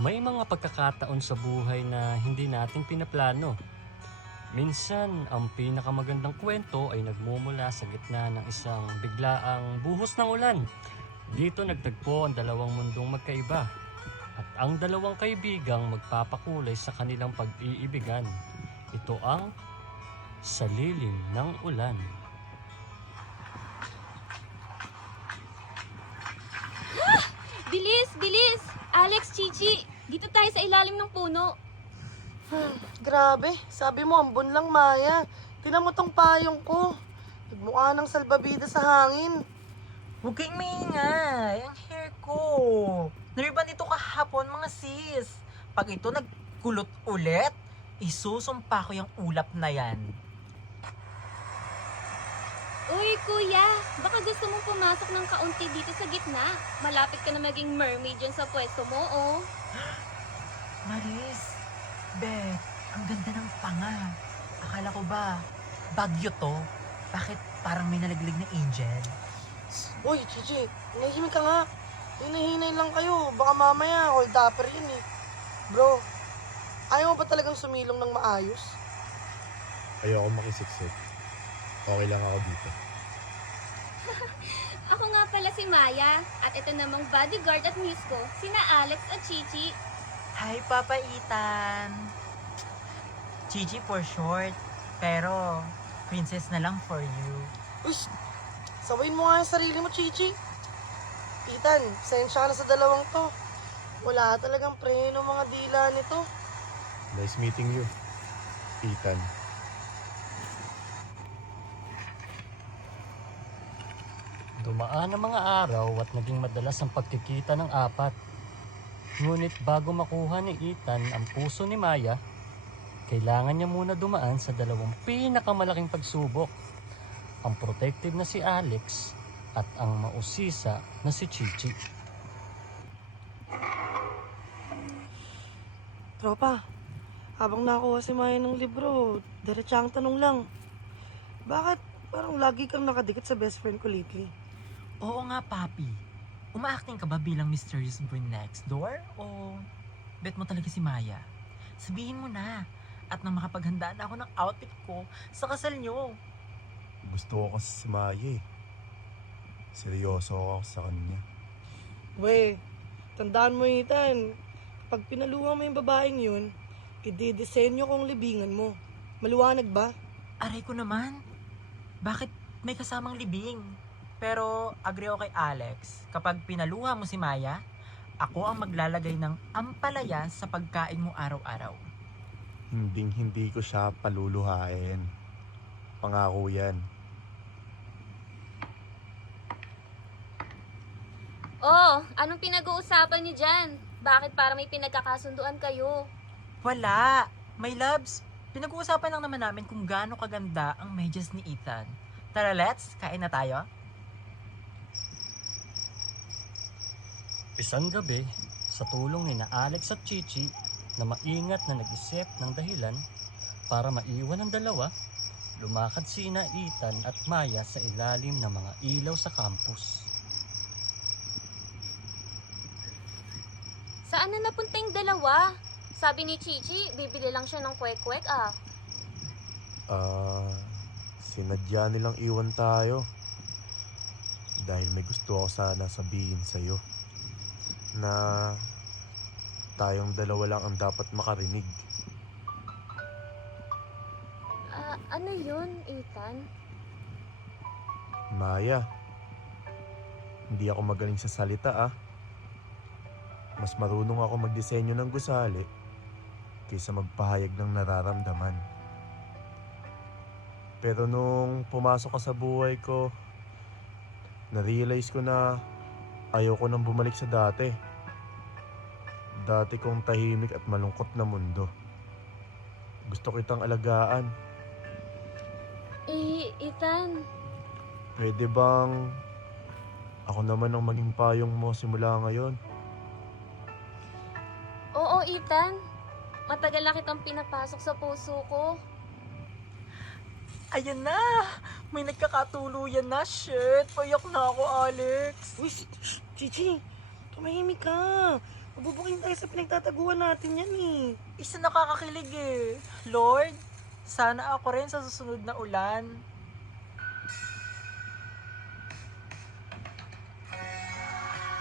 May mga pagkakataon sa buhay na hindi natin pinaplano. Minsan, ang pinakamagandang kwento ay nagmumula sa gitna ng isang biglaang buhos ng ulan. Dito nagtagpo ang dalawang mundong magkaiba at ang dalawang kaibigang magpapakulay sa kanilang pag-iibigan. Ito ang Sa Lilim ng Ulan. Bilis! Bilis! Alex, Chichi! Dito tayo sa ilalim ng puno. Grabe, sabi mo ambon lang, Maya. Tinan mo tong payong ko. Nagmukha ng salbabida sa hangin. Huwag kayong maingay. Ang hair ko. Nariban ito kahapon, mga sis. Pag ito nagkulot ulit, isusumpa ko yung ulap na yan. Uy, kuya! Baka gusto mong pumasok ng kaunti dito sa gitna. Malapit ka na maging mermaid dyan sa pwesto mo, oh. Maris, Beth, ang ganda ng panga. Akala ko ba, bagyo to? Bakit parang may nalaglag na angel? Uy, Chichi, nahihimik ka nga. Hinahinay lang kayo. Baka mamaya, hold upper yun eh. Bro, ayaw mo ba talagang sumilong ng maayos? Ayoko makisiksik. Okay lang ako dito. Ako nga pala si Maya. At ito namang bodyguard at muse ko, sina Alex at Chichi. Hi, Papa Ethan. Chichi for short, pero princess na lang for you. Uy, sabayin mo nga yung sarili mo, Chichi. Ethan, sensya ka na sa dalawang to. Wala talagang preno mga dila nito. Nice meeting you, Ethan. Dumaan ang mga araw at naging madalas ang pagkikita ng apat. Ngunit bago makuha ni Ethan ang puso ni Maya, kailangan niya muna dumaan sa dalawang pinakamalaking pagsubok. Ang protective na si Alex at ang mausisa na si Chichi. Tropa, habang nakuha si Maya ng libro, diretsang tanong lang. Bakit parang lagi kang nakadikit sa best friend ko lately? Oo nga, Papi. Umaacting ka ba bilang mysterious boy next door? O bet mo talaga si Maya? Sabihin mo na. At nang makapaghandaan na ako ng outfit ko sa kasal nyo. Gusto ko kasi si Maya eh. Seryoso ako sa kanya. We, tandaan mo, Ethan. Pag pinaluhan mo yung babaeng yun, i-disenyo kong libingan mo. Maluwanag ba? Aray ko naman. Bakit may kasamang libing? Pero agree ako kay Alex. Kapag pinaluha mo si Maya, ako ang maglalagay ng ampalaya sa pagkain mo araw-araw. Hindi ko siya paluluhain. Pangako yan. Oh, anong pinag-uusapan niyo dyan? Bakit para may pinagkakasunduan kayo? Wala! My loves, pinag-uusapan lang naman namin kung gaano kaganda ang medyas ni Ethan. Tara, let's! Kain na tayo? Isang gabi, sa tulong ni na Alex at Chichi na maingat na nag-isip ng dahilan para maiwan ang dalawa, lumakad sina Ethan at Maya sa ilalim ng mga ilaw sa campus. Saan na napunta yung dalawa? Sabi ni Chichi, bibili lang siya ng kwek-kwek, ah. Sinadya nilang iwan tayo. Dahil may gusto ako sana sabihin sa'yo. Na tayong dalawa lang ang dapat makarinig. Ano yun, Ethan? Maya, hindi ako magaling sa salita ah. Mas marunong ako magdisenyo ng gusali kaysa magpahayag ng nararamdaman. Pero nung pumasok ka sa buhay ko, na-realize ko na ayoko nang bumalik sa dati. Dati kong tahimik at malungkot na mundo. Gusto kitang alagaan. Ethan, Pwede bang ako naman ang maging payong mo simula ngayon? oo, Ethan. Matagal na kitang pinapasok sa puso ko. Ayan na! May nagkakatuluyan na, shit! Payak na ako, Alex! Uy, Chichi, tumahimik ka. Mabubuking tayo sa pinagtataguan natin yan eh. Isa nakakakilig eh. Lord, sana ako rin sa susunod na ulan.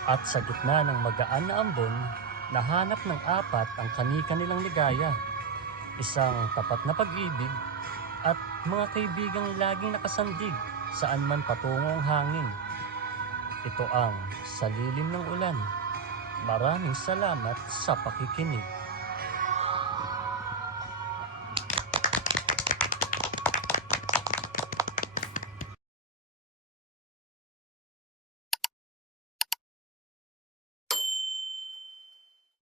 At sa gitna ng magaan na ambon, nahanap ng apat ang kani-kanilang ligaya. Isang tapat na pag-ibig at mga kaibigang laging nakasandig saan man patungo ang hangin. Ito ang Sa Lilim ng Ulan. Maraming salamat sa pakikinig.